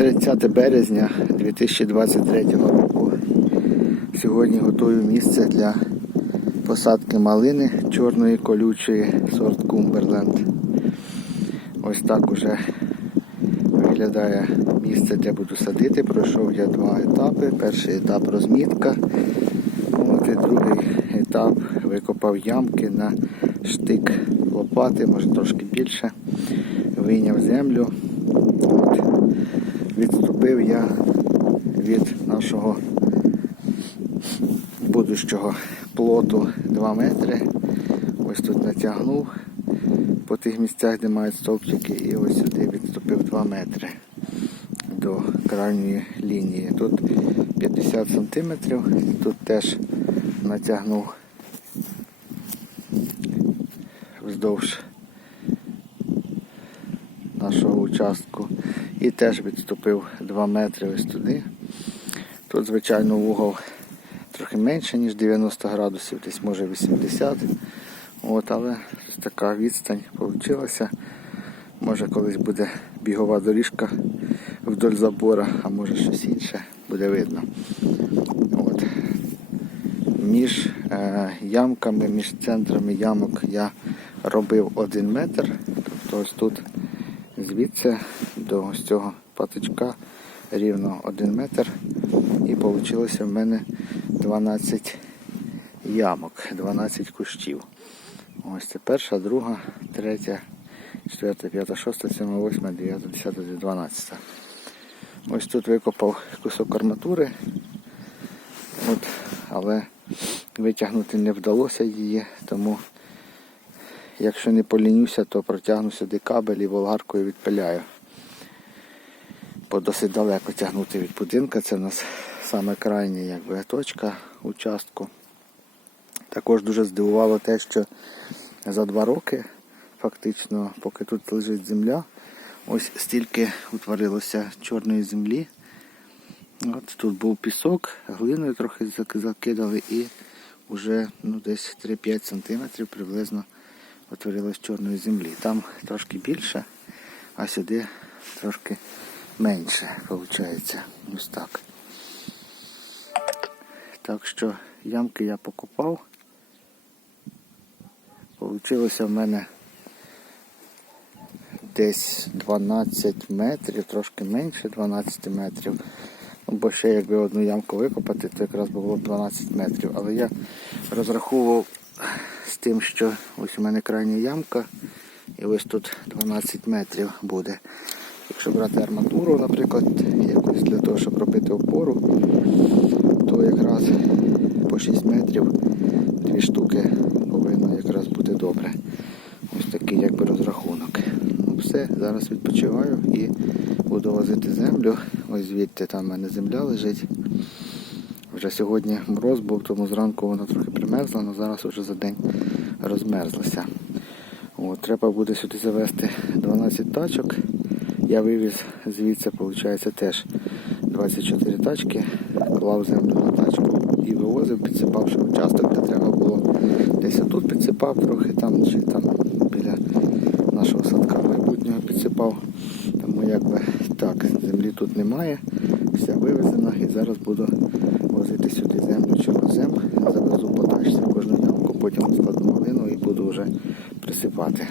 30 березня 2023 року. Сьогодні готую місце для посадки малини чорної колючої сорт Кумберленд. Ось так уже виглядає місце, де буду садити. Пройшов я два етапи. Перший етап розмітка. От і другий етап викопав ямки на штик лопати, може трошки більше. Вийняв землю. Відступив я від нашого будущого плоту 2 метри. Ось тут натягнув по тих місцях, де мають стовпчики, і ось сюди відступив 2 метри до крайньої лінії. Тут 50 сантиметрів, тут теж натягнув вздовж нашого участку і теж відступив 2 метри ось туди. Тут, звичайно, угол трохи менше, ніж 90 градусів, десь може 80. От, але така відстань вийшла. Може колись буде бігова доріжка вдоль забора, а може щось інше, буде видно. От. Між е, ямками, між центрами ямок я робив один метр. Тобто ось тут звідси до ось цього патичка рівно один метр. І вийшло в мене 12 ямок, 12 кущів. Ось це перша, друга, третя, четверта, п'ята, шоста, сьома, восьма, дев'ята, десята, дванадцята. Ось тут викопав кусок арматури, От, але витягнути не вдалося її, тому якщо не полінюся, то протягну сюди кабель і болгаркою відпиляю. Бо досить далеко тягнути від будинка. Це в нас саме крайня якби, точка участку. Також дуже здивувало те, що за два роки, фактично, поки тут лежить земля, ось стільки утворилося чорної землі. От Тут був пісок, глиною трохи закидали і вже ну, десь 3-5 см приблизно утворилось чорної землі. Там трошки більше, а сюди трошки менше виходить. Ось так. Так що ямки я покупав. Получилося в мене десь 12 метрів, трошки менше 12 метрів. Ну, бо ще якби одну ямку викопати, то якраз було б 12 метрів. Але я розраховував з тим, що ось у мене крайня ямка і ось тут 12 метрів буде. Якщо брати арматуру, наприклад, якось для того, щоб робити опору, то якраз по 6 метрів дві штуки повинно якраз бути добре. Ось такий якби розрахунок. Ну все, зараз відпочиваю і буду возити землю. Ось звідти там в мене земля лежить. Вже сьогодні мороз був, тому зранку вона трохи примерзла, але зараз вже за день розмерзлася. От, треба буде сюди завести 12 тачок. Я вивіз звідси, виходить, теж 24 тачки, клав землю на тачку і вивозив, підсипавши участок, де треба було. Десь отут підсипав трохи, там чи там біля нашого садка майбутнього підсипав. Тому якби так, землі тут немає, вся вивезена і зараз буду возити сюди землю чорнозем, завезу по тачці кожну ямку, потім складу малину і буду вже присипати.